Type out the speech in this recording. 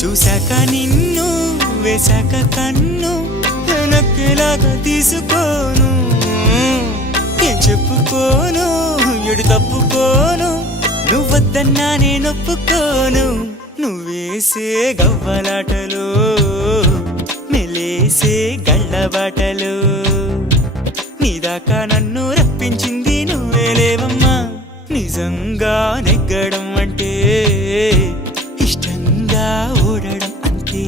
చూశాక నిన్ను వేశాక కన్ను వెనక్కిలాగా తీసుకోను ఏం చెప్పుకోను ఎడు తప్పుకోను నువ్వద్దన్నా నేనొప్పుకోను నువ్వేసే గవ్వలాటలు మెలేసే గళ్ళబాటలు నీదాకా నన్ను రప్పించింది నువ్వేలేవమ్మా నిజంగా నెగ్గడం అంటే ఇష్టంగా ఓడడం అంతే